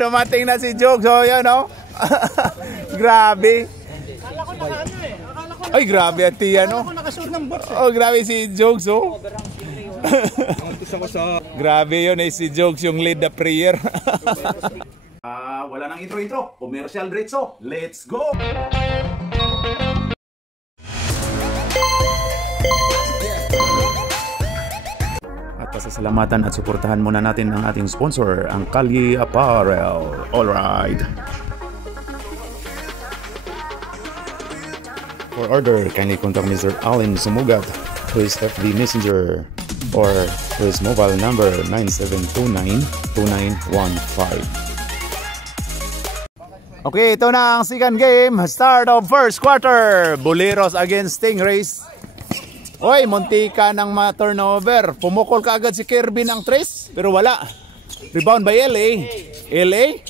Dumating na si Joke. So yun, no? Grabe. Ay, grabe at tiyan, no? Oh, grabe si Joke, so. Grabe yun, si Jokes yung lead the prayer. Wala nang intro. Commercial diretso. Let's go! At pasasalamatan at suportahan muna natin ang ating sponsor, ang Kalye Apparel. Alright. For order, kindly contact Mr. Allen Sumugat to his FB Messenger or to his mobile number 9729-2915. Okay, ito na ang second game. Start of first quarter. Boleros against Stingrays. Oy, muntika ng ma-turnover. Pumukol ka agad si Kirby ng tres, pero wala. Rebound by LA. LA?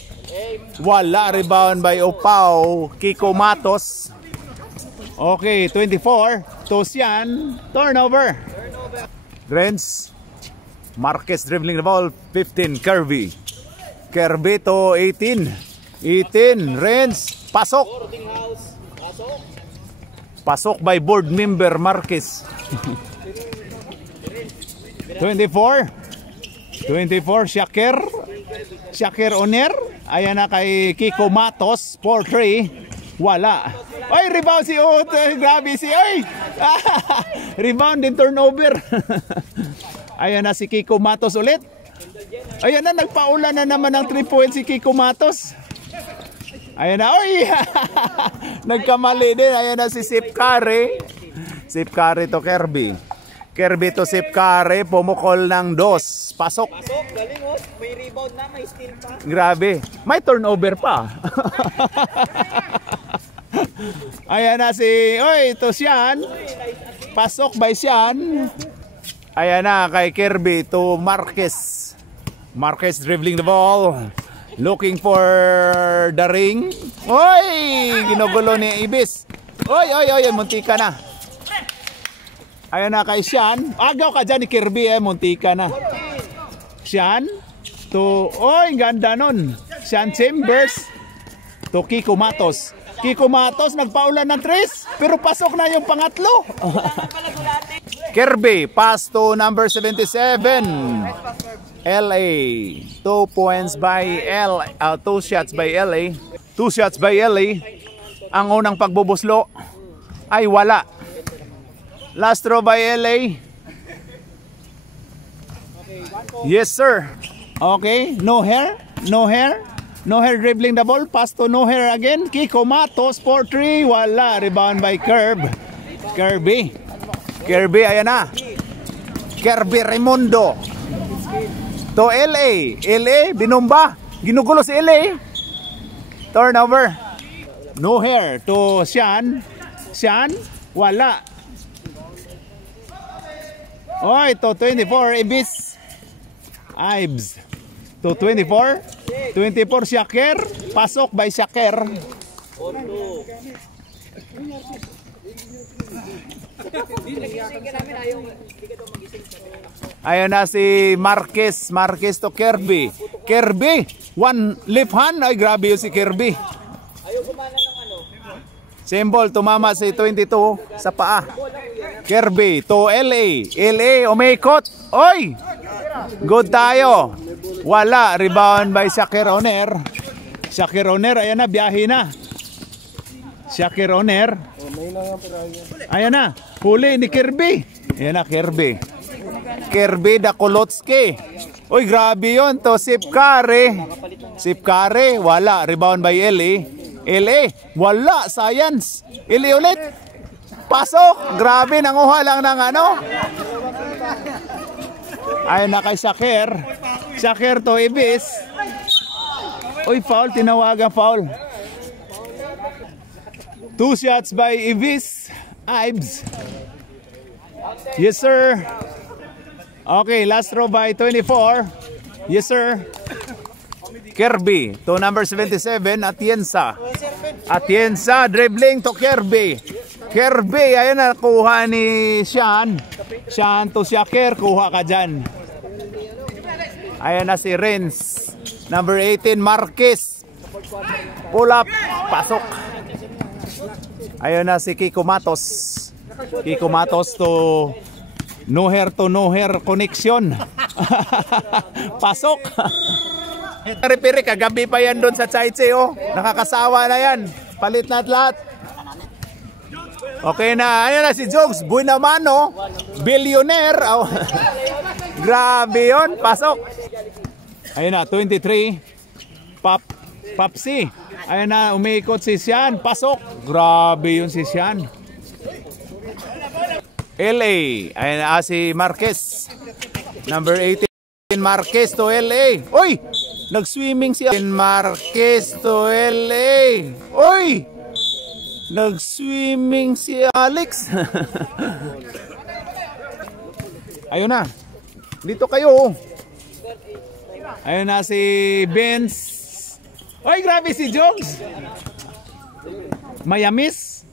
Wala. Rebound by Opao. Kiko Matos. Okay, 24. Tosian. Turnover. Renz. Marquez dribbling the ball. 15. Kirby. Kirby to 18. 18. Renz. Pasok. Pasok by board member Marquez. 24. 24. Shaker. Shaker Oner. Ayan na kay Kiko Matos. 4-3. Wala. Ay, rebound si Ot. Grabe si ay. Rebound din turnover. Ayan na si Kiko Matos ulit. Ayan na, nagpaula na naman ng 3 points si Kiko Matos. Ayan na. Oy. Nagkamali din. Ayan na si Sip Curry. Sip Curry to Kirby. Kirby to Sip Curry. Pumukol ng 2. Pasok. Pasok. Galing, oh. May rebound na. May steal pa. Grabe. May turnover pa. Ayan na si, oy, ito Sian. Pasok by Sian. Ayan na kay Kirby to Marquez. Marquez dribbling the ball. Looking for the ring. Oy, ginugulo ni Ibis. Oy, oy, oy, muntika na. Ayan na kay Sian. Agaw ka dyan ni Kirby, muntika na. Sian to, oy, ganda nun. Sian Chambers to Kiko Matos. Kiko Matos nagpaulan ng 3, pero pasok na yung pangatlo. Kirby, pass to number 77. LA. 2 points by LA. 2 shots by LA. 2 shots by LA. Ang unang pagbubuslo ay wala. Last throw by LA. Yes, sir. Okay, no hair. No hair. No hair dribbling the ball. Pass to no hair again. Kiko Matos 4-3. Wala. Rebound by Kirby. Kirby, ayan na. Kirby Raimundo. To LA. LA, binomba. Ginugulo si LA. Turnover. No hair to Sian. Sian, wala. Oy, to 24. Ibis. Ibs. To 24. 24 Shaker. Pasok by Shaker. Ayan na si Marquez. Marquez to Kirby. Kirby. One left hand. Ay, grabe yun si Kirby. Symbol. Tumama si 22 sa paa. Kirby to LA. LA. Umikot. Oy! Good tayo. Wala. Rebound by Shaker Oner. Shaker Oner. Ayan na. Biyahe na. Shaker Oner. Ayan na. Huli ni Kirby. Ayan na. Kirby. Kirby Dakolotski. Uy, grabe yun. To Sip Curry. Sip Curry. Wala. Rebound by LA. LA. Wala. Science. LA ulit. Pasok. Grabe. Nanguha lang ng ano. Ayan na kay Shaker. Shaker to Ibis. Uy, foul. Tinawagan foul. 2 shots by Ibis. Ibs. Yes, sir. Okay, last throw by 24. Yes, sir. Kirby to number 77. Atienza. Atienza. Dribbling to Kirby. Kirby. Ayan na. Kuha ni Sian. Sian to Shaker. Kuha ka dyan. Ayan na si Renz. Number 18, Marquez. Pull up. Pasok. Ayun na si Kiko Matos. Kiko Matos to no-hair connection. Pasok. Piri-piri, kagabi pa yan doon sa Chaiche, oh. Nakakasawa na yan. Palit na lahat. Okay na. Ayun na si Jogs. Buenamano. Billionaire. Oh. Grabe yun. Pasok. Ayun na, 23. Papsi. Ayun na, umiikot si Sian. Pasok. Grabe yun si Sian. LA. Ayun na si Marquez. Number 18. Marquez to LA. Uy! Nag-swimming si Marquez to LA. Uy! Nag-swimming si Alex. Ayun na. Dito kayo. Ayun na si Benz. Uy, grabe si Jogs. Mayamis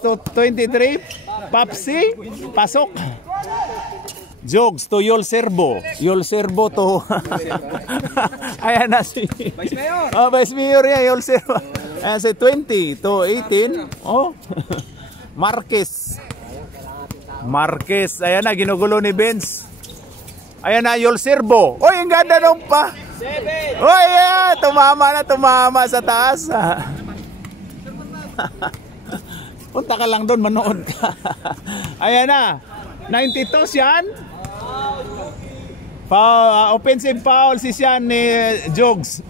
to 23. Papsi. Pasok. Jogs to Yol Serbo to ayan na si Vice Mayor. Oh, Vice Mayor yan, Yol Serbo. Ayan si 20 to 18. Oh. Marquez. Ayan na, ginugulo ni Benz. Ayan na, Yol Serbo. Oy, ang ganda nung pa. 7. Oy, yeah, tumama sa taas. Punta ka lang doon, manood ka. Ayan na, 92 siyan. Offensive foul si Sian ni Jogs.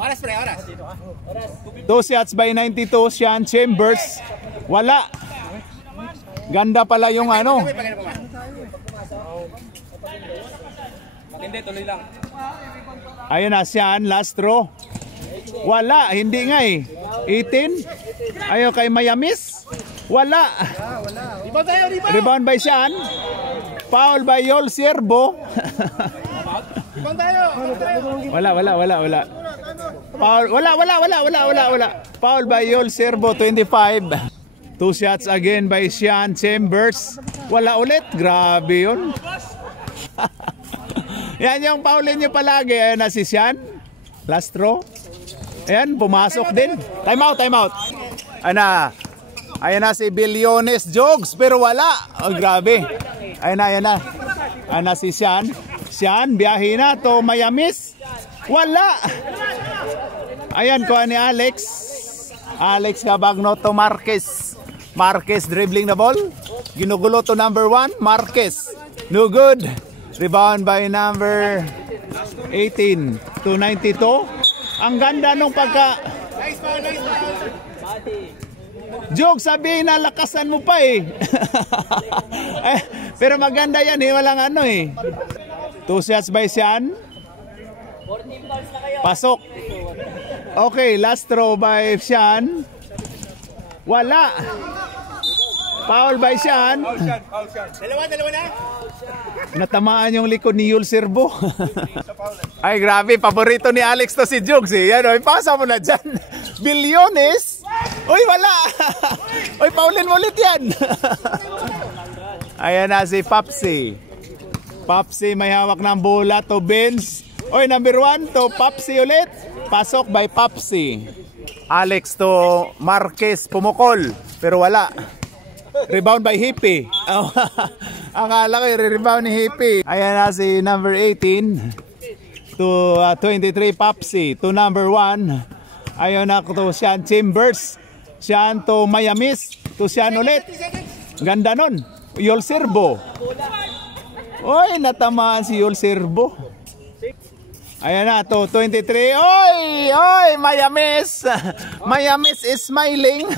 Oras pre, oras. 2 shots by 92 Sian Chambers. Wala. Ganda pala yung ano. Hindi, tuloy lang. Ayun na Sian, last throw. Wala, hindi nga eh. 18. Ayaw kay Mayamis. Wala. Rebound by Sian. Foul by Yol Serbo. Wala. Foul, wala. Foul by Yol Serbo 25. 2 shots again by Sian Chambers. Wala ulit. Grabe yun. Yan yung foulin nyo palagi. Ayan na si Sian. Last throw. Ayan, pumasok din. Time out. Ayan na si Billiones Jogs. Pero wala. Oh, grabe. Ayan na si Sian. Sian, biyahe na to Mayamis. Wala. Ayan ko ni Alex. Alex Cabagno to Marquez. Marquez dribbling the ball. Ginugulo to number 1. Marquez. No good. Rebound by number 18 to 92. Ang ganda nung pagka... Nice foul. Joke, sabihin na lakasan mo pa eh. Pero maganda yan eh, walang ano eh. 2 shots by Sian. Pasok. Okay, last throw by Sian. Wala. Foul by Sian. Dalawa na. Natamaan yung likod ni Yul Serbo. Ay grabe, paborito ni Alex to si Jogs eh. Yan o, ipasa mo na dyan. Billiones. Uy, wala. Uy, paulin mo ulit yan. Ayan na si Papsi. Papsi may hawak ng bola to Benz. Uy, number 1 to Papsi ulit. Pasok by Papsi. Alex to Marquez pumukol. Pero wala. Rebound by Hippie. Akala ko i-rebound ni Hippie. Ayan na si number 18 to 23 Papsi to number 1. Ayun na to Sian Chambers. Sian to Mayamis. To Sian ulit. Ganda nun. Yol Serbo. Oy, natamaan si Yol Serbo. Ayan na to 23. Oy, Mayamis. Mayamis is smiling.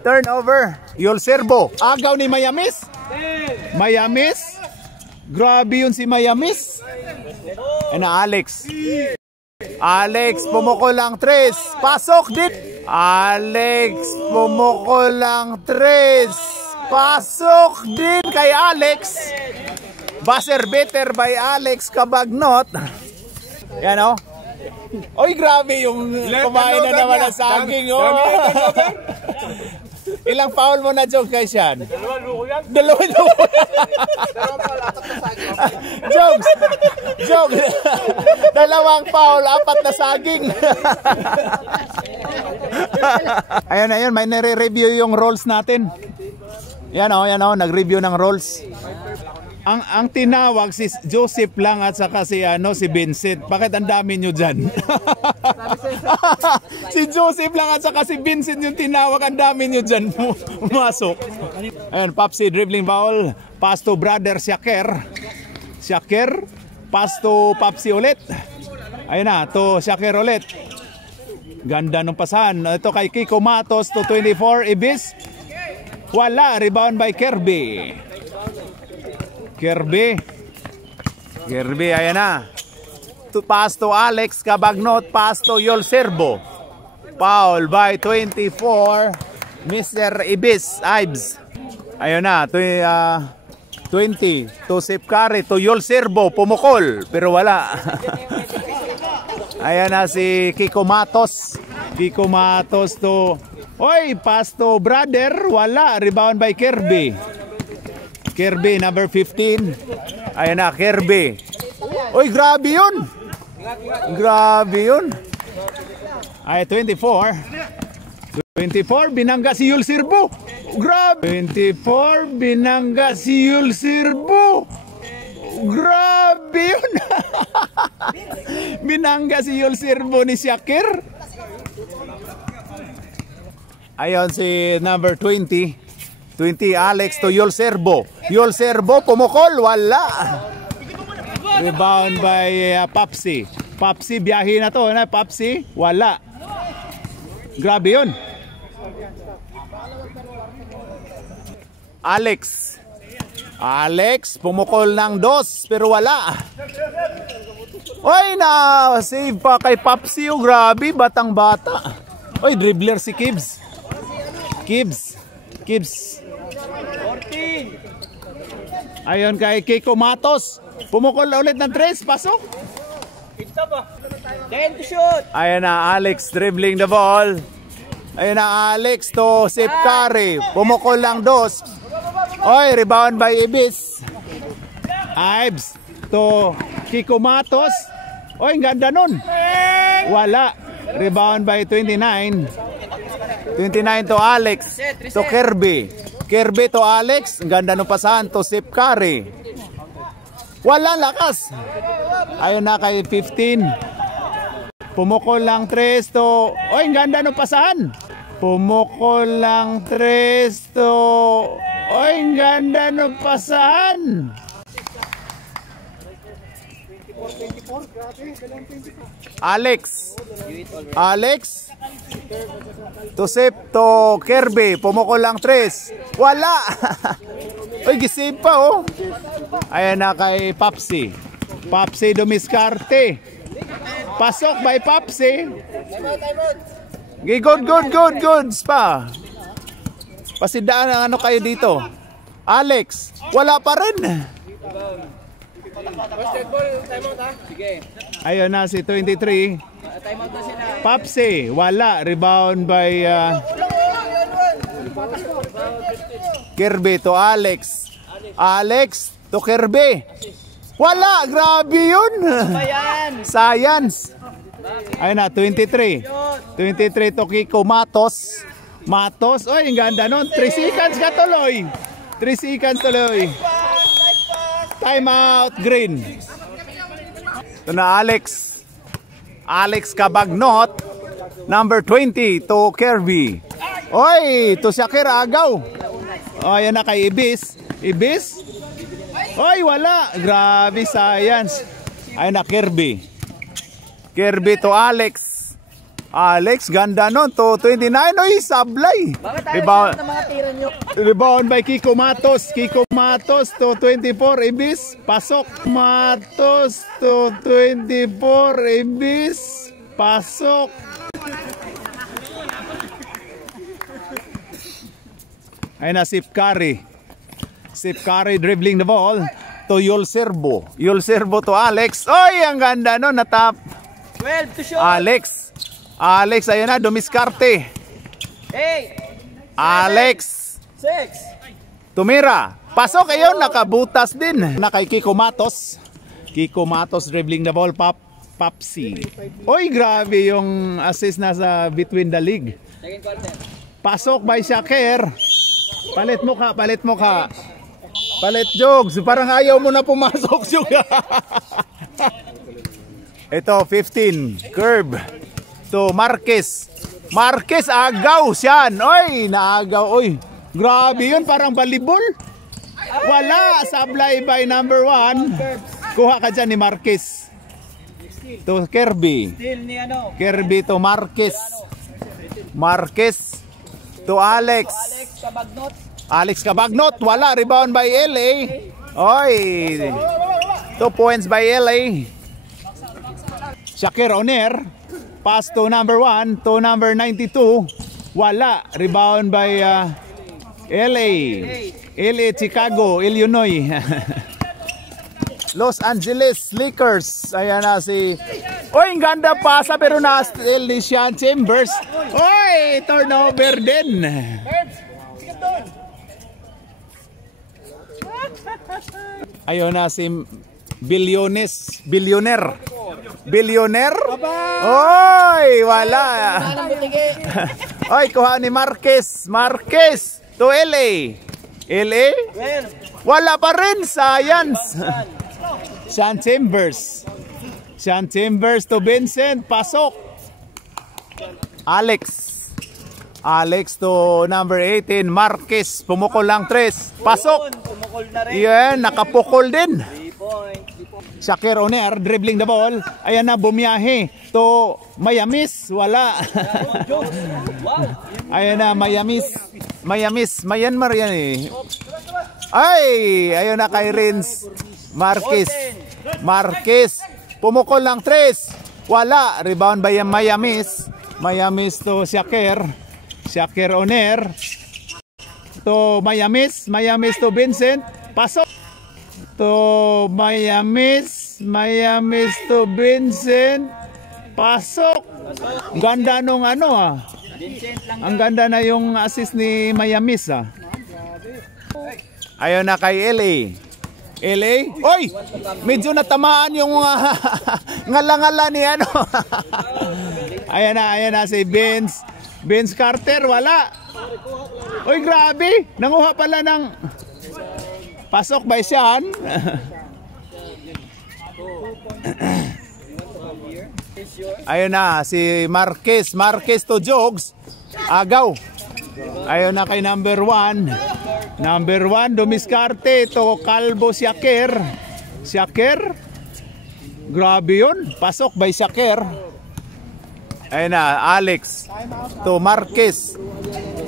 Turnover. Yol Serbo. Agaw ni Mayamis. Mayamis. Grabe yun si Mayamis. Ayan na Alex. Alex, pumukol lang 3. Pasok din. Alex, pumukol lang 3. Pasok din kay Alex. Buzzer beater by Alex Cabagnot. Yan o. Oy, grabe yung kumain na naman ng saging. Ilang foul mo na, Jogs, guys yan? Dalawa. Jogs! Dalawang foul, 4 na saging. Ayun, may nire-review yung rolls natin. Yan o, nag-review ng rolls. Ang tinawag si Joseph lang at saka si Vincent. Bakit ang dami nyo dyan? Si Joseph lang at saka si Vincent yung tinawag. Ang dami nyo dyan pumasok. Ayun, Papsi dribbling foul. Pass to brother Shaker. Pass to Papsi ulit. Ayun na, to Shaker ulit. Ganda nung pasahan. Ito kay Kiko Matos to 24 Ibis. Wala, rebound by Kirby, ayan na. To pass to Alex Cabagnot, pass to Yol Serbo. Foul by 24 Mr. Ives. Ayun na, 20 to Sipkari, to Yol Serbo, pumukol, pero wala. Ayan na si Kiko Matos to, pass to brother, wala, rebound by Kirby, number 15. Ayan na, Kirby. Grabe yun. Ay, 24, binangga si Yul Sirbo. Grabe. 24, binangga si Yul Sirbo. Grabe yun. Binangga si Yul Sirbo ni Shakir. Ayon si number 20 Alex to Yol Serbo, pumukol, wala. Rebound by Papsi, biyahe na to, Papsi, wala. Grabe yun. Alex, pumukol ng 2 pero wala. Save pa kay Papsi, grabe, batang bata. Dribbler si Kibbs. Ayon kay Kiko Matos, pumukol ulit ng 3, pasok. Then to shoot. Ayan na, Alex dribbling the ball. Ayan na, Alex to Sipkari, pumukol lang 2. Rebound by Ibis. Ives to Kiko Matos. Ang ganda nun. Wala. Rebound by 29 to Alex, to Kirby to Alex. Ang ganda nung pasahan to Sipkari. Walang lakas. Ayun na kay 15. Pumukol lang 3 to, ang ganda nung pasahan. Pumukol lang 3 to, ang ganda nung pasahan. Alex to Sip to Kirby, pumukol lang 3, wala. Gisave pa Ayan na kay Papsi dumiskarte, pasok by Papsi. Good pa. Pasidaan ang kayo dito. Alex, wala pa rin. Ayun na si 23. Papsi, wala. Rebound by Kirby to Alex. Alex to Kirby. Wala, grabe yun. Science. Ayun na, 23 to Kiko Matos. Ang ganda nun. 3 seconds ka tuloy. Time out, green. Ito na Alex Cabagnot, number 20 to Kirby. To Shakir agaw. Ayan na kay Ibis. Wala. Grabe, science. Ayun na Kirby to Alex. Ganda nun to 29. Sablay. Rebound by Kiko Matos to 24 Ibis. Pasok. Matos to 24 Ibis. Pasok. Ayun na Sipkari dribbling the ball to Yol Serbo to Alex. Ang ganda nun, natap. 12 to shoot. Alex, ayun na, dumiskarte. Alex. 6. Tumira. Pasok ayun, nakabutas din. Nakay Kiko Matos. Kiko Matos dribbling the ball, Papsi. Oy, grabe yung assist na sa between the league. Second quarter. Pasok by Shaker. Palit mo ka, palit mo ka. Palit Jogs, parang ayaw mo na pumasok Jogs. Ito 15, curve. To Marquez. Marquez agaw siyan. Oy, naagaw. Oy, grabe yun, parang volleyball. Wala, sablay by number 1. Kuha ka dyan ni Marquez. To Kirby. Still ni ano. Kirby to Marquez. Marquez to Alex. Alex Cabagnot. Alex Cabagnot. Wala, rebound by LA. Oy. 2 points by LA. Shakir Oner. Pass to number 1 to number 92. Wala, rebound by LA. LA Chicago, Illinois. Los Angeles Lakers. Ayan na si... Oy, ang ganda pasa pero na-steal ni Sean Chambers. Oy, turnover din. Ayun na si Billionaire. Oy, wala. Oy, kuha ni Marquez. Marquez to LA. LA? Wala pa rin, science. Sean Chambers. Sean Chambers to Vincent. Pasok. Alex. Alex to number 18. Marquez. Pumukol lang 3. Pasok. Yan, nakapukol din. Shakir Oner dribbling the ball. Ayan na, bumiyahe to Miamis. Wala. Ayan na, Miamis. Myanmar yan eh. Ay, ayun na kay Rins. Marquez. Pumukol lang 3. Wala. Rebound by Miamis. Miamis to Shakir. Shakir Oner. To Miamis. Miamis to Vincent. Pasok. To Miamis. Miamis to Vincent. Pasok. Ganda nung ano ah. Ang ganda na yung assist ni Miamis ah. Ayun na kay LA. LA? Oy! Medyo natamaan yung ngala-ngala ni ano. Ayan na si Vince Carter. Wala. Oy, grabe. Nanguha pala ng pasok by Sean. Ayun na si Marquez. Marquez to Jogs. Agaw. Ayun na kay number 1. Number 1 Dumiscarte to Calvo Shakir. Shakir. Grabe yun. Pasok by Shakir. Ayun na Alex to Marquez.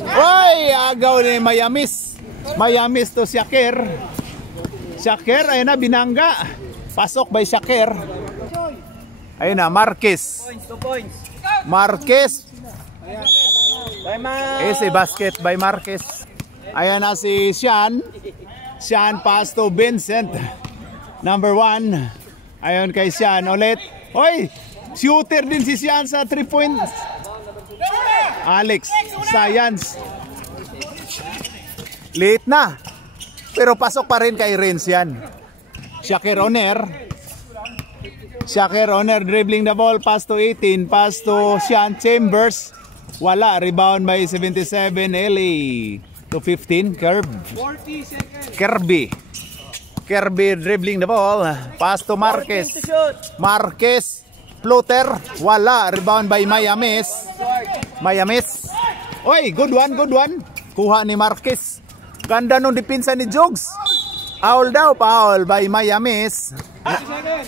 Oy, agaw ni Miamis. Miamis to Shakir. Shakir, ayun na binangga. Pasok by Shakir. Ayun na Marquez. 2 points. Marquez. Ese basket by Marquez. Ayan na si Sean. Sean pass to Vincent. Number 1. Ayun kay Sean ulit. Hoy! Shooter din si Sean sa 3 points. Alex. Science. Late na. Pero pasok pa rin kay Renz yan. Shakir Oner. Shakir Oner dribbling the ball. Pass to 18. Pass to Sean Chambers. Wala. Rebound by 77 LA. To 15. Kirby dribbling the ball. Pass to Marquez. Marquez. Floater. Wala. Rebound by Miamis. Oy, good one. Kuha ni Marquez. Ganda nung dipinsa ni Jogs. Foul daw. Foul by Miamis.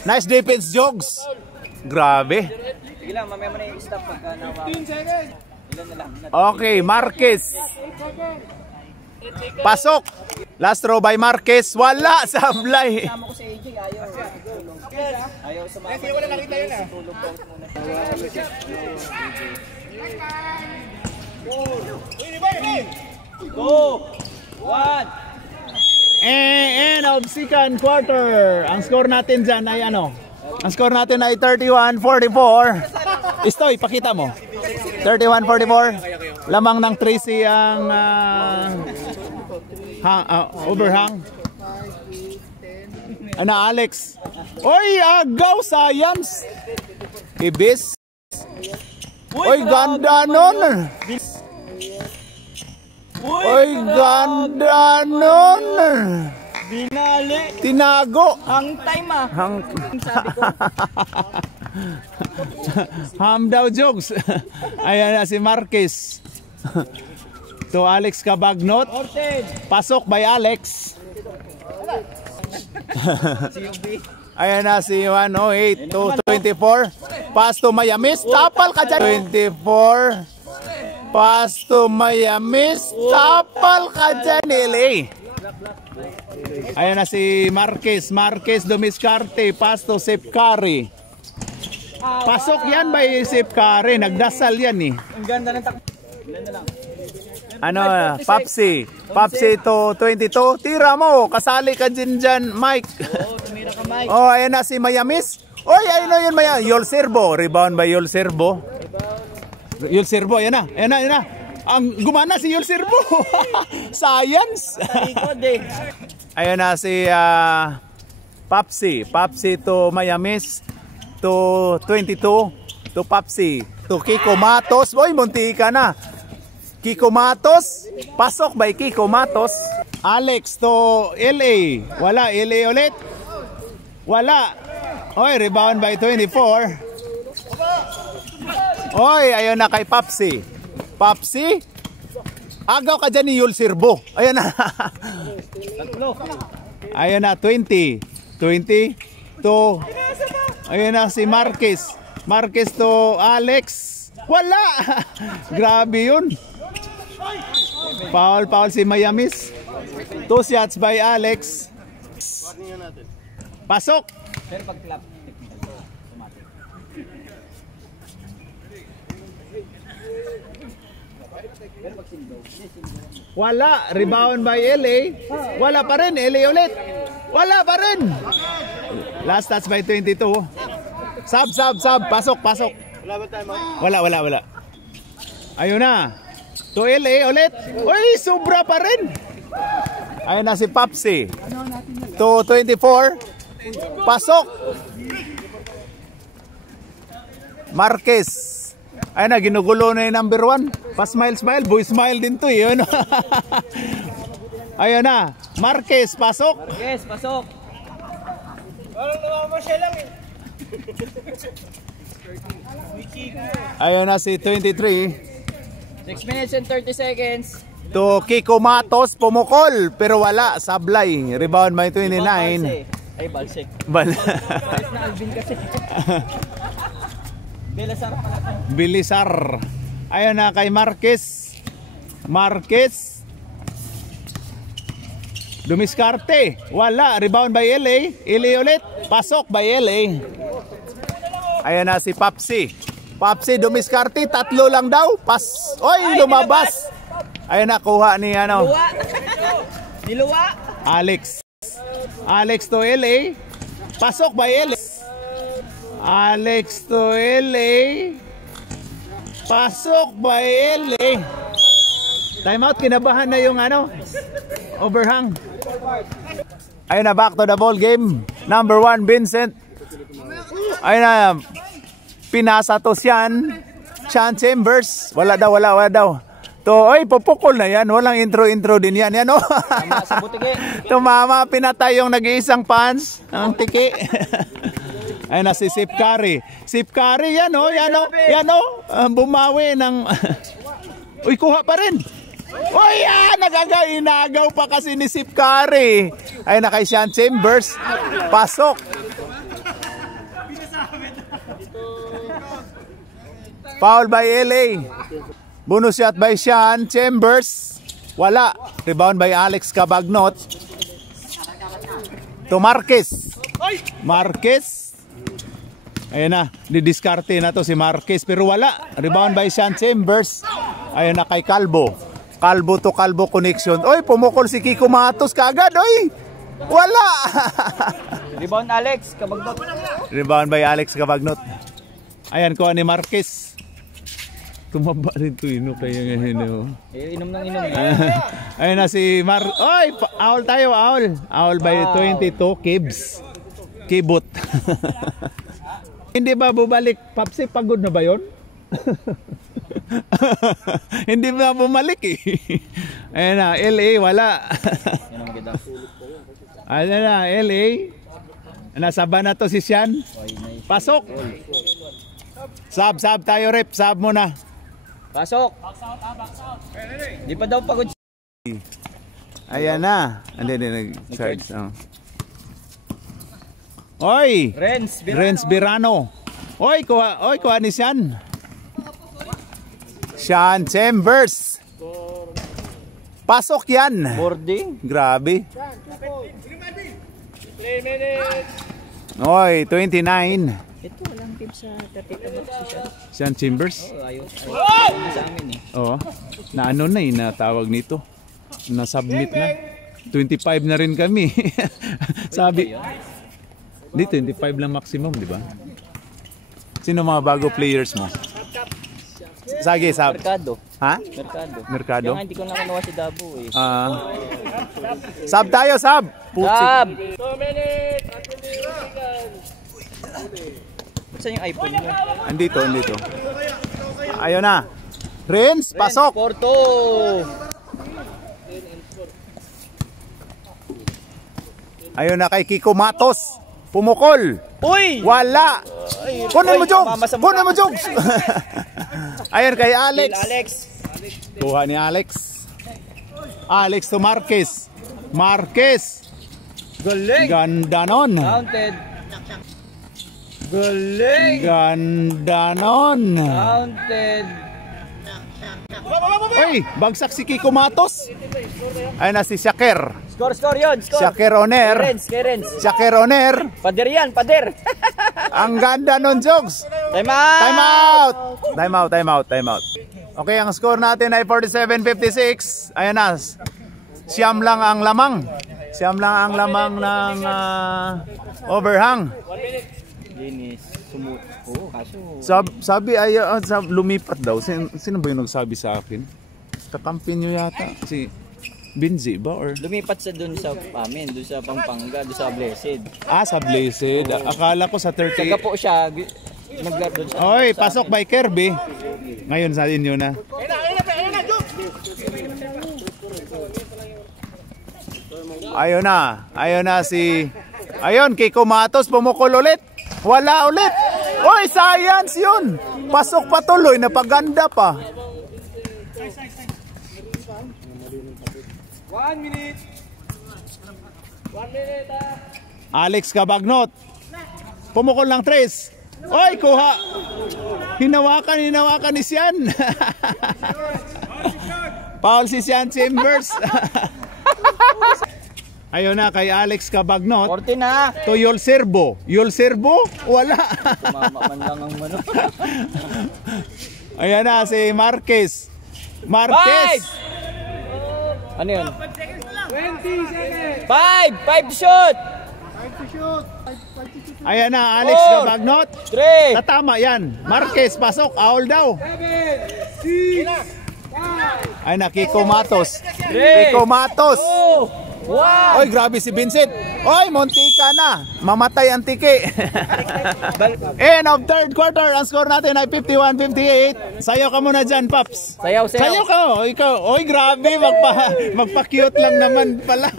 Nice defense, Jogs. Grabe. Sige lang, mamaya mo na yung stop pagka nawa. 15 seconds. Ilan na lang. Okay, Marquez. Pasok. Last throw by Marquez. Wala. Sablay. Kasama ko si AJ. Ayaw sumama. Kasi wala nakita yun ah. Tulog daw muna. 2, 1. End of second quarter. Ang score natin dyan ay ano? Ang score natin ay 31-44. Istoy, pakita mo. 31-44. Lamang ng Tracy ang overhang. Ano, Alex? Oy, agaw, science. Ibis. Oy, ganda nun. Oy, ganda nun. Binali. Tinago. Hang time ah. Sabi ko. Ham daw jokes. Ayan na si Marquez. To Alex Cabagnot. Pasok by Alex. Ayan na si 108 to 24. Pass to Mayamis. Tapal ka dyan. 24. Pass to Mayamis. Tapal ka dyan, LA. Ayan na si Marquez. Marquez Dumiscarte. Pass to Sipkari. Pasok yan by Sipkari. Nagdasal yan eh. Ang ganda ng takbo. Ganda lang. Ano, Papsi. Papsi to 22. Tira mo. Kasali ka dyan dyan, Mike. Oo, tumira ka, Mike. Oh, ayan na si Mayamis. Oy, ayun na yun, Mayamis. Yol Serbo. Rebound by Yol Serbo. Yol Serbo, ayan na. Ayan na, ayan na. Ang gumana si Yol Serbo. Science. Talikod eh. Ayan na si Papsi. Papsi to Mayamis. To 22. To Papsi. To Kiko Matos. Oy, munti ka na. Kiko Matos. Pasok by Kiko Matos. Alex to LA. Wala. LA ulit. Wala. Oy, rebound by 24. Oy, ayun na kay Papsi. Papsi. Agaw ka dyan ni Yul Sirbo. Ayun na. Ayun na, 20. 20 to... Ayun na si Marquez. Marquez to Alex. Wala. Grabe yun. Foul si Mayamis. 2 shots by Alex. Pasok. Pero pag clap, Wala. Rebound by LA. Wala pa rin. LA ulit. Wala pa rin. Last touch by 22. Sub. Pasok. Wala. Ayun na. To LA ulit. Uy, sobra pa rin. Ayun na si Papsi. To 24. Pasok. Marquez. Ayun na, ginugulo na yung number 1. Pa-smile. Boy smile din to eh. Ayun na. Marquez, pasok. Yes, pasok. Parang naman siya lang eh. Ayun na si 23. 6 minutes and 30 seconds. To Kiko Matos, pumukol. Pero wala, sablay. Rebound by 29. Ay, balsik. Pares na Alvin kasi. Belisar pala. Bilisar. Ayun na kay Marquez. Marquez. Dumiscarte. Wala. Rebound by LA. LA ulit. Pasok by LA. Ayun na si Papsi. Papsi Dumiscarte. 3 lang daw. Oy, lumabas. Ayun na, kuha ni ano. Niluwa. Alex. Alex to LA. Pasok by LA. Alex to LA. Pasok by LA. Timeout, kinabahan na yung ano, overhang. Ayun na, back to the ball game. Number 1, Vincent. Ayun na, pinasa to Sean Chambers. Wala daw. To, oy, pupukol na yan. Walang intro din yan. Yan, oh. Sa butike. Tumama, pinatay yung nag-iisang pants. Ang tiki. Ayun na si Sipkari. Sipkari, yan, oh. Yan, oh. Bumawi ng... Uy, kuha pa rin. Uy, inagaw pa kasi ni Sipkari. Ayun na kay Sean Chambers. Pasok. Foul by LA. Bonus shot by Sean Chambers. Wala. Rebound by Alex Cabagnot. To Marquez. Marquez. Ayun na. Didiskarte na to si Marquez. Pero wala. Rebound by Sean Chambers. Ayun na kay Calvo. Calvo to Calvo connection. Oy, pumukol si Kiko Matos kagad. Oy. Wala. Rebound Alex Cabagnot. Rebound by Alex Cabagnot. Ayan ko ni Marquez. Tumaba rin to ino kaya ngayon. Oh. Inom ng inom. Ayun na si Oy, owl tayo, owl. Owl by 22 kibs. Kibot. Hindi ba bumalik? Papsi, pagod na ba yun? Hindi ba bumalik eh. Ayun na, LA, wala. Ayun na, LA. Nasaba na to si Sian. Pasok. Sab tayo, rep. Sab muna. Pasok. Di pa daw pagod. Ayan na. Hindi, nag-charge. Oy! Renz Birano. Oy, kuha ni Sian. Sian Chambers. Pasok yan. Boarding. Grabe. Oy, 29. Ito, walang tip sa 32 bucks siya. Sian Chambers? Oo, ayaw sa amin eh. Oo. Na ano na natawag nito. Na-submit na. 25 na rin kami. Sabi. Di 25 lang maximum, di ba? Sino mga bago players mo? Sige, sab. Merkado. Ha? Merkado. Kaya hindi ko nakuha si Dabo eh. Sab tayo, sab. Sab! 2 minutes! Saan yung iPhone mo? Andito. Ayun na. Renz, pasok. Porto! Ayun na kay Kiko Matos. Pumukol. Uy! Wala. Kunin mo, Jogs. Ayun kay Alex. Kuha ni Alex. Alex to Marquez. Galing! Ganda nun. Counted. Galing! Ganda nun. Counted. Uy, bagsak si Kiko Matos. Ayun na si Shaker. Score yun. Shaker Oner. Kerens. Shaker Oner. Pader yan, pader. Ang ganda nun, Jogs. Time out. Okay, ang score natin ay 47-56. Ayan na. Siyam lang ang lamang ng overhang. Linis. Sabi ay lumipat daw. Sino ba yung nagsabi sa akin? Kakampi nyo yata. Si Binzi ba? Or? Lumipat sa dun sa amin, dun sa Pampanga, dun sa Blessed. Sa Blessed. Akala ko sa 38. Taga po siya. Nag-guard dun sa... Oy, pasok by Kirby. Ngayon sa inyo na. Ayun na si... Ayun, Kiko Matos, pumukol ulit. Wala ulit. Oy, science yun. Pasok patuloy, napaganda pa. 1 minute. Alex Cabagnot. Pumukol ng 3. Oy, kuha. Hinawakan ni Sian. Paul si Sian Chambers. Ayun na kay Alex Cabagnot. 40 na. To Yol Serbo. Wala. Tumama man lang ang mano. Ayan na si Marquez. Ano yun? 20 seconds. 5 shoot. Ayan na Alex Cabagnot. 3. Tatama yan. Marquez pasok. Owl daw. 7 6 Ay na Kiko Matos. 3 Kiko Matos. 2 1. Oy, grabe si Vincent. Oy, Montika na. Mamatay ang tiki. End of third quarter. Ang score natin ay 51-58. Sayaw ka muna dyan, Paps. Sayaw. Sayaw ka. Ikaw. Oy, grabe. Magpa-cute lang naman pala.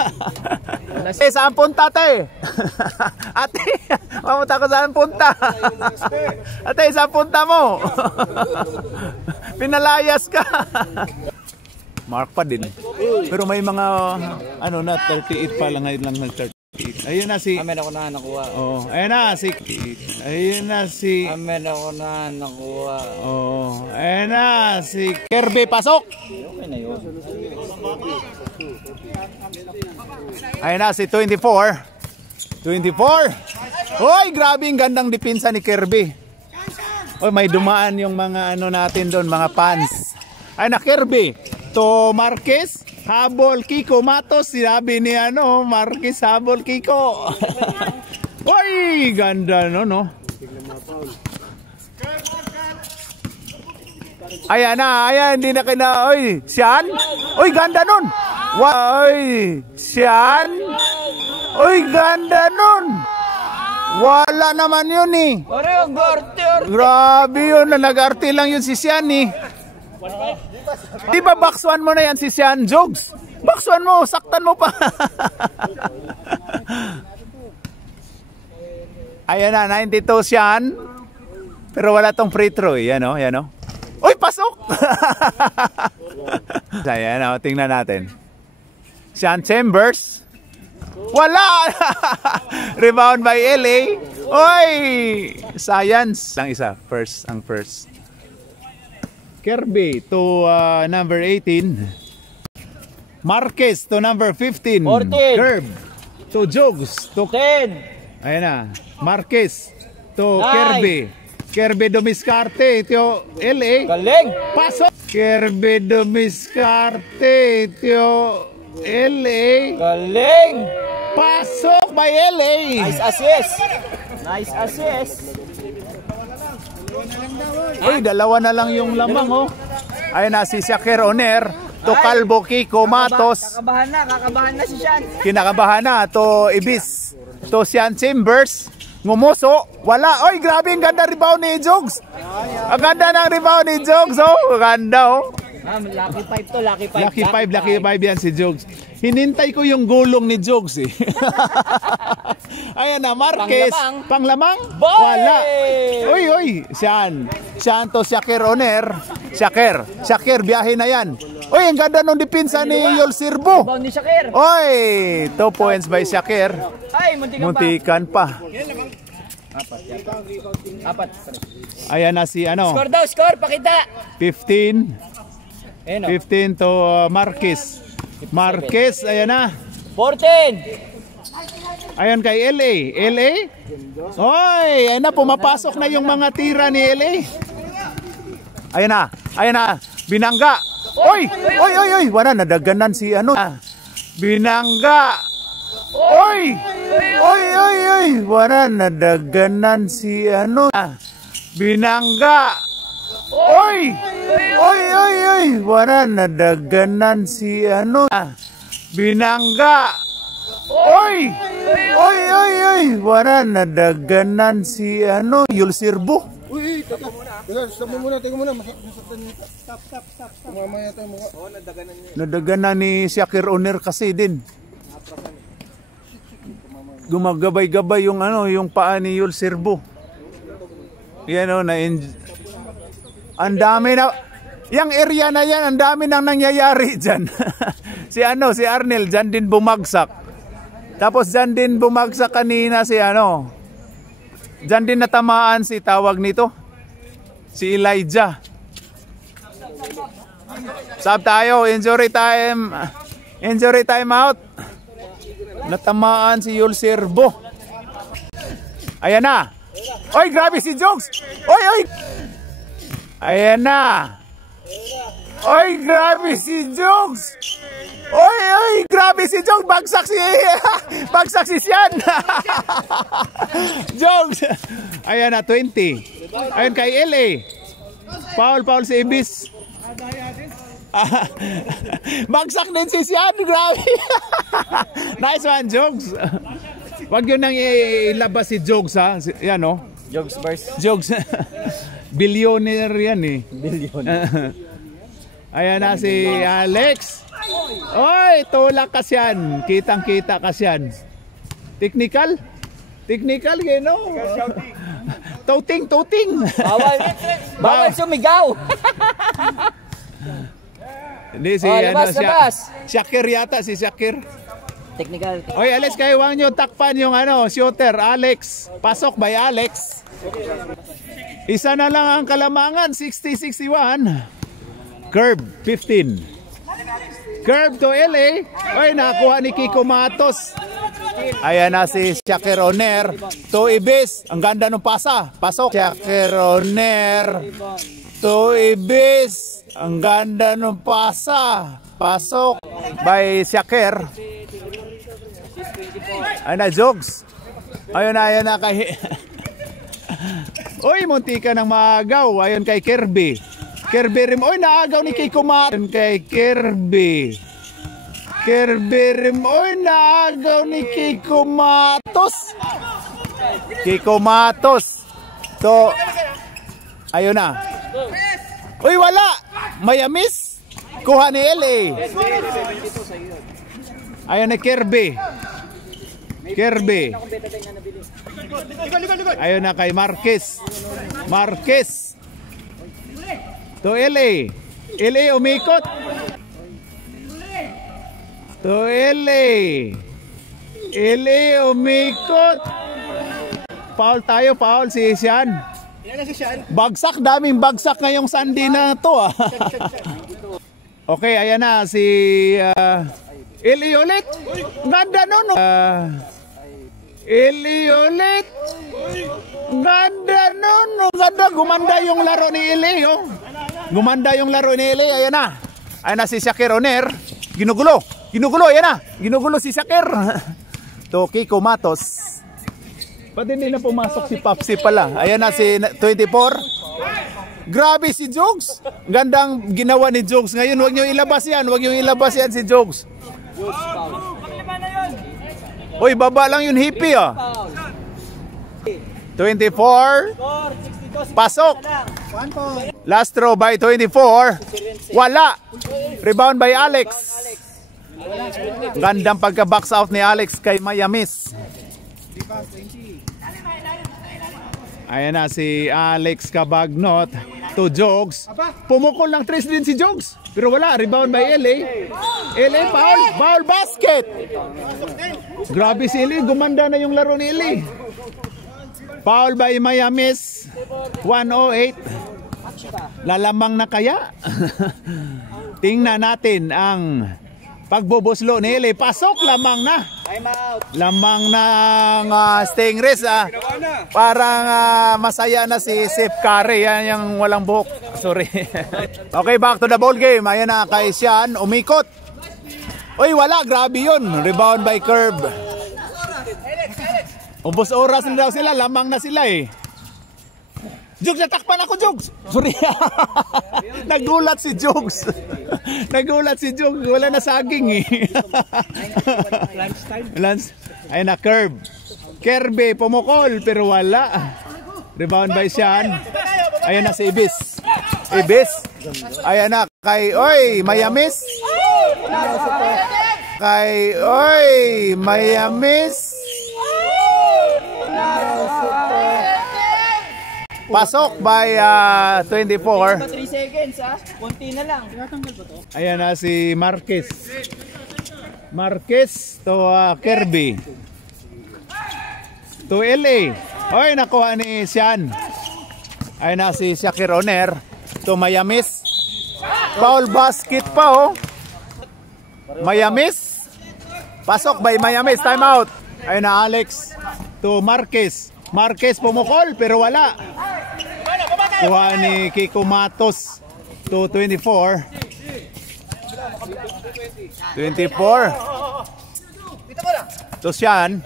Saan punta, ate? Ate, mamunta ko saan punta? Ate, saan punta mo? Pinalayas ka. Mark pa din. Pero may mga ano na 38 pa lang ngayon lang nag-38. Ayun na si Amen ako na nakuha. Oh, ayun na si Amen ako na nakuha. Oh, ayun na si Kirby pasok. Okay na yun. Ayun na si 24. Hoy, grabe ang gandang depensa ni Kirby. Oy, may dumaan yung mga ano natin doon, mga fans. Ayun na Kirby. To Marquez, habol Kiko Matos, sinabi ni Marquez, habol Kiko. Oy, ganda no. Ayan na, ayan, hindi na kina, oy, Sian? Oy, ganda nun! Oy, Sian? Oy, ganda nun! Wala naman yun eh. Grabe yun, nag-arte lang yun si Sian eh. Di ba baksuan mo na yan si Sian, Jogs? Baksuan mo, saktan mo pa. Ayan na, 92 Sian. Pero wala tong free throw eh, yan o, yan o. Uy, pasok! Ayan o, tingnan natin. Sean Chambers. Wala! Rebound by LA. Uy! Science. Lang isa, first, ang first. Kirby to number 18. Marquez to number 15. 14. Curb to Jogs to 10. Ayan na. Marquez to 9. Kirby. Kirby Dumiscarte to LA. Galing. Pasok. Kirby Dumiscarte to LA. Galing. Pasok by LA. Nice assist. Nice assist. Uy, dalawa na lang yung lamang oh. Ayun na si Shakir Oner to Calvo Kiko Matos. Kakabahan na si Sean. Kinakabahan na to Ibis. To Sean Chambers. Ngumuso, wala. Oy, grabe ang ganda rebound ni Jogs. Ang ganda ng rebound ni Jogs, oh. Ganda, oh. Lucky 5 to, lucky 5. Lucky 5 yan si Jogs. Hinintay ko yung gulong ni Jogs, eh. Ayan na, Marquez. Panglamang? Wala. Uy. Siyan to Shakir Oner. Shakir, biyahe na yan. Uy, ang ganda nung dipinsa ni Yol Sirbo. Rebound ni Shakir. Oy, 2 points by Shakir. Ay, muntikan pa. Apat. Ayan na si ano. Score daw, score, pakita. 15 to Marquez. Marquez, ayan na. 14. Ayan kay LA. Oy, ayan na, pumapasok na yung mga tira ni LA. Ayan na. Binangga. Oy. Wala, nadaganan si ano. Binangga. Oy. Wala, nadaganan si ano. Binangga. Oy. Wala, nadaganan si ano. Binangga. Oy. Wala, nadaganan si ano. Yul Sirbo. Uy, teka muna. Stop. Mamaya tayo mga. Oh, Nadaganan ni Shakir Oner kasi din. Gumagabay-gabay yung ano, yung paa ni Yul Sirbo. Yan o, ang dami na, yung area na yan, ang dami nang nangyayari dyan. si Arnel, dyan din bumagsak. Tapos dyan din bumagsak kanina si ano, dyan din natamaan si tawag nito, si Elijah. Sab tayo, injury time out. Natamaan si Yul Sirbo. Ayan na. Oy, grabe si Jogs. Oy. Ayan na. Oy, grabe si Jogs. Oy, grabe si Jogs. Bagsak si Sian. Jogs. Ayan na, 20. Ayan kay LA. Foul si Ibis. Bagsak din si Sian. Grabe. Nice one, Jogs. Wag yun nang ilabas si Jogs, ha. Yan, no? Jogs first. Jogs. Billionaire yan, eh. Billionaire. Ayan na si Alex. Oy, tulak ka siyan. Kitang-kita ka siyan. Technical, you know. Toting. Bawal sumigaw. Hindi si labas. Shakir yata, si Shakir. Technical. Oy, Alex, kayo wag nyo takpan yung ano, shooter, Alex. Pasok by Alex. Isa na lang ang kalamangan, 60-61. Curve, 15. Curve to LA. Oy, nakuha ni Kiko Matos. Ayan na si Shakir Oner to Ibis. Ang ganda ng pasa. Pasok. Shakir Oner to Ibis. Ang ganda ng pasa. Pasok by Shakir. Ayun na, Jogs. Ayun na kay... Uy, munti ka ng maagaw. Ayun kay Kirby. Kirby rim. Oy, naagaw ni Kiko Matos. Kay Kirby. Kirby rim. Oy, naagaw ni Kiko Matos. Kiko Matos. So, ayun na. Uy, wala. Mayamis. Kuha ni LA. Ayun na Kirby. Kirby. Ayun na kay Marquez. Marquez. To LA. LA umikot. To LA. LA umikot. Foul tayo, foul si Sian. Bagsak, daming bagsak ngayong Sunday na to ah. Okay, ayan na si LA ulit. Ganda nun. LA ulit. Ganda nun. Ganda, gumanda yung laro ni LA oh. Gumanda yung laro ni LA, ayan na. Ayan na si Shakir Oner. Ginugulo. Ginugulo, ayan na. Ginugulo si Shakir. To Kiko Matos. Ba't hindi na pumasok si Papsi pala? Ayan na si 24. Grabe si Jogs. Gandang ginawa ni Jogs. Ngayon, huwag nyo ilabas yan. Huwag nyo ilabas yan si Jogs. Uy, baba lang yun hippie ah. 24. Pasok. Last throw by 24. Wala. Rebound by Alex. Gandang pagka-box out ni Alex kay Mayamis. Ayan na si Alex Cabagnot to Jogs. Pumukol ng 3 din si Jogs. Pero wala, rebound by LA. LA foul, foul basket. Grabe si LA, gumanda na yung laro ni LA. Foul by Mayamis. 108. Lalamang na kaya? Tingnan natin ang pagbubuslo ni LA. Pasok, lamang na. Lamang ng Stingrays. Parang masaya na si Seth Curry. Yan yung walang buhok. Sorry. Okay, back to the ball game. Ayan na kay Sian. Umikot. Uy, wala. Grabe yun. Rebound by Curb. Ubos oras na daw sila. Lamang na sila eh. Jogs, natakpan ako, Jogs. Sorry. Nagulat si Jogs. Nagulat si Jogs. Wala na saging eh. Lunch. Ayun na, Curb. Kirby, pumukol, pero wala. Rebound by Sian. Ayun na si Ibis. Ibis. Ayun na, kay, oy, Mayamis. Kay, oy, Mayamis. Pasok by 24. 3 seconds ha. Konti na lang. Ayan na si Marquez. Marquez to Kirby. To LA. Oy, nakuha ni Sian. Ayan na si Shakir Oner. To Mayamis. Foul basket pa oh. Mayamis. Pasok by Mayamis. Time out. Ayan na Alex. To Marquez. Marquez pumukol pero wala. Kuha ni Kiko Matos to 24. 24. To Sian.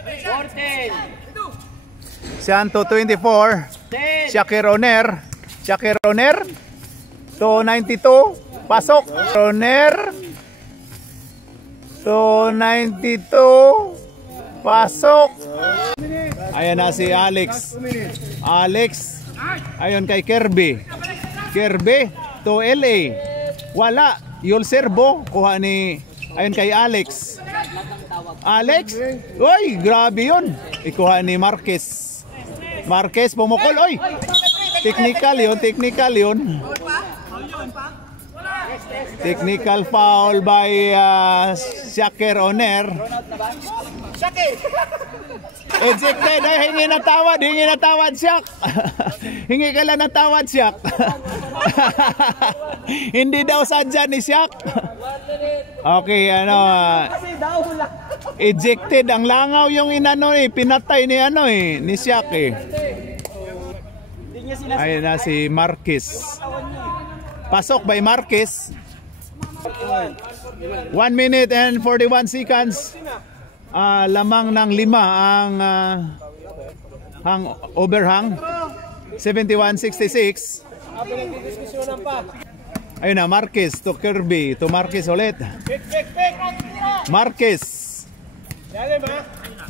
Sian to 24. Shakir Oner. Shakir Oner to 92. Pasok. Oner to 92. Pasok. Ayan na si Alex. Alex. Ayon kay Kirby. Kirby to LA. Wala. Yul Serbo. Kuha ni. Ayon kay Alex. Alex. Uy, grabe yun. Ikuha ni Marquez. Marquez pumukol. Uy. Technical yun. Technical yun. Technical foul by Shakir Oner. Ejected. Ay, hingi na tawad. Hingi na tawad, Shak. Hingi ka lang na tawad, Shak. Hindi daw sadya ni Shak. Okay, ano. Ejected. Ang langaw yung inano eh. Pinatay ni ano eh. Ni Shak eh. Ayun na si Marquez. Pasok by Marquez. 1 minute and 41 seconds. Lamang ng 5 ang overhang. 71-66. Ayun na, Marquez to Kirby. To Marquez ulit. Marquez.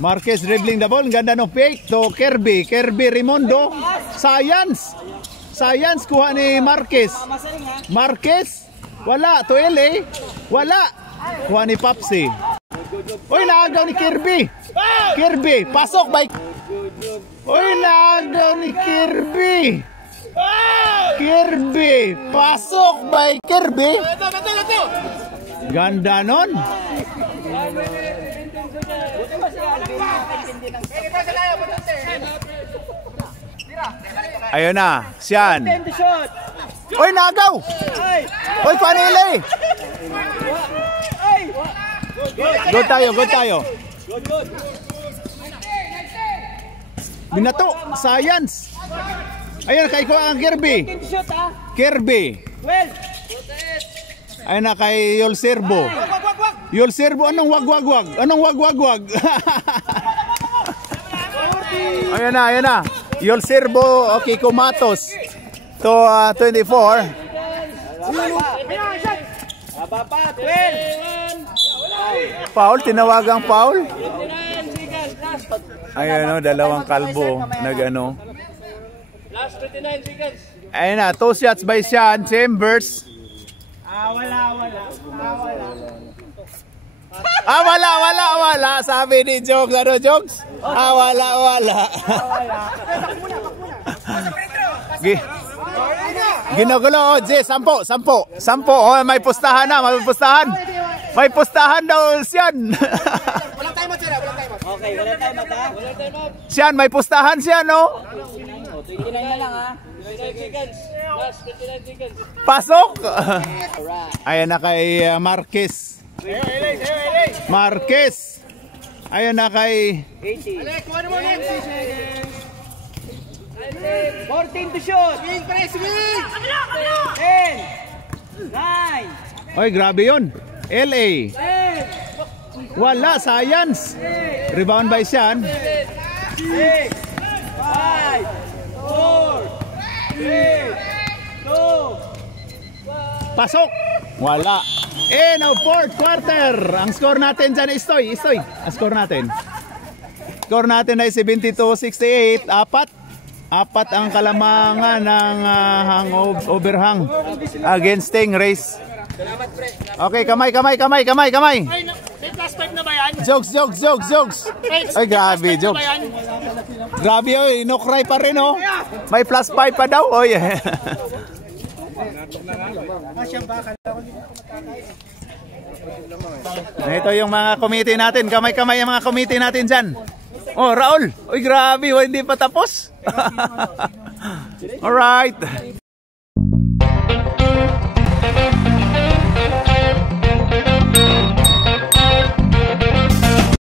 Marquez dribbling the ball. Ganda no fake to Kirby. Kirby Rimondo. Science. Science kuha ni Marquez. Marquez. Wala. To LA. Wala. Kuha ni Papsi. Uy, naagaw ni Kirby. Kirby. Pasok by... Uy, naagaw ni Kirby. Kirby. Pasok by Kirby. Ganda nun. Ayun na, Sian. Uy, nagaw! Uy, panili! Good tayo, good tayo. Binato, science. Ayun na, kay ko ang Kirby. Kirby. Ayun na, kay Yolserbo. Yolserbo, anong wag-wag-wag? Anong wag-wag-wag? Ayun na, ayun na. Yolserbo, okay, Kumatos. To 24. Foul, tinawagang foul. Ayun o, dalawang kalbo. Nagano. Last 29 seconds. Ayun na, 2 shots by Sean Chambers. Wala. Sabi ni Jokes, ano Jokes? Wala. Ginugulo, J, 10. Oh, may pustahan na, may pustahan. May pustahan daw siyan. Walang time out, sir. Walang time out. Okay, wala time out ha? Wala time out. Siyan, may pustahan siya, no? 29 na lang ha? 29 seconds. Last 29 seconds. Pasok! Ayan na kay Marquez. Marquez! Ayan na kay... 80. Alek, kuha mo ulit. 14 to shoot. Swing, pre, swing. 10. 9. Oy, grabe yun. LA. Wala, science. Rebound by Sian. 6, 5, 4, 3, 2. Pasok! Wala. Now fourth quarter. Ang score natin dyan, Istoy. Ang score natin. Score natin ay 72-68. Apat ang kalamangan ng overhang against Stingrays. Okay, kamay. May plus 5 na ba yan? Jokes. Ay, grabe, jokes. Grabe, oy, no-cry pa rin, oh. May plus 5 pa daw, oy. Ito yung mga committee natin. Kamay ang mga committee natin dyan. Oh, Raul. Uy, grabe, oh, hindi pa tapos. Alright.